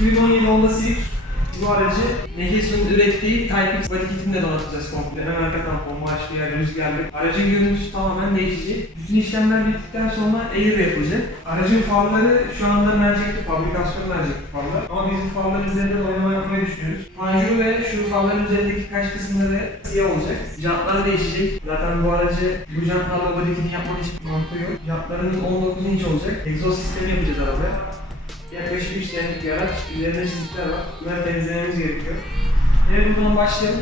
2017 Honda Civic bu aracı Nekketsu'nun ürettiği TypeX body kitinde donatacağız komple. Hemen arka tampon, marş, yer, rüzgarlık. Aracın görüntüsü tamamen değişecek. Bütün işlemler bittikten sonra air yapılacak. Aracın farları şu anda mercekli, fabrikasyon mercekli farlar. Ama biz bu farların üzerinde oynama yapmayı düşünüyoruz. Panjur ve şu farların üzerindeki kaç kısımları siyah olacak. Jantlar değişecek. Zaten bu aracı bu jantlarla body kitini yapmanın hiçbir mantığı yok. Jantlarımız 19 inç olacak. Egzoz sistemi yapacağız arabaya. Yaklaşık 3 senelik bir araç, üzerinde çizikler var. Bunları temizlememiz gerekiyor. Evet, buradan başlayalım.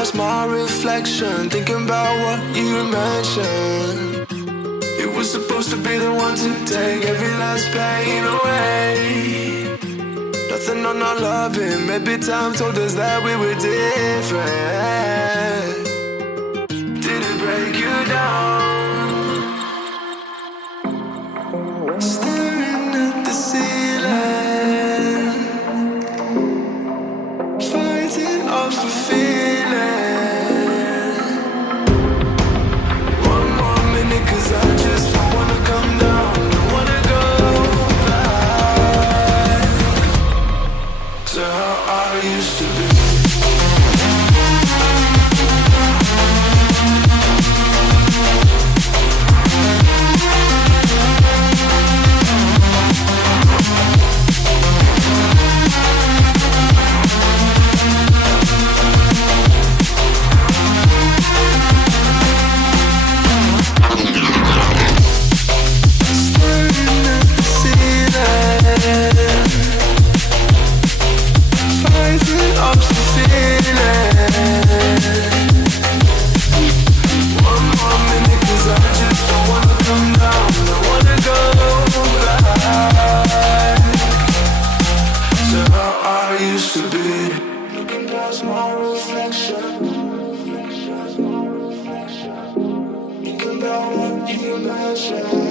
past my reflection, thinking about what you mentioned. It was supposed to be the one to take every last pain away. Nothing on our loving, maybe time told us that we were different. Did it break you down? Staring at the ceiling, fighting off the feeling. One more minute, 'cause I just don't wanna come down, don't wanna go back to how I used to be. Fighting up the feeling. One more minute, 'cause I just don't wanna come down, don't wanna go back to how I used to be. Looking past my reflection, thinking about what you mentioned.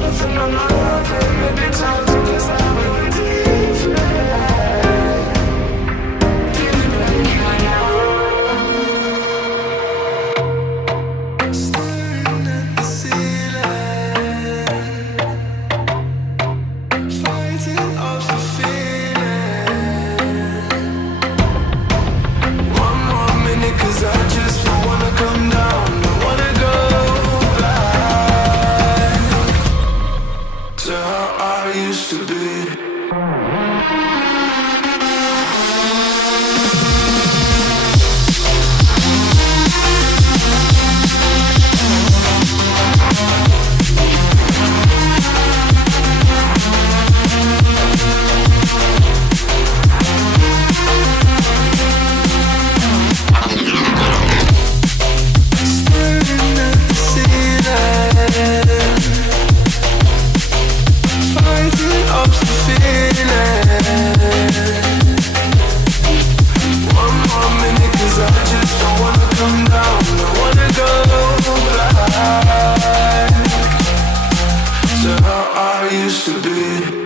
Nothing on my life, maybe time to kiss that we were different. Did it break you down? Staring at the ceiling, fighting off the feeling. One more minute, 'cause I just don't wanna come down, don't wanna go back to how I used to be. Staring at the ceiling, fighting up the feeling. One more minute, 'cause I just don't wanna come down, don't wanna go back to how I used to be.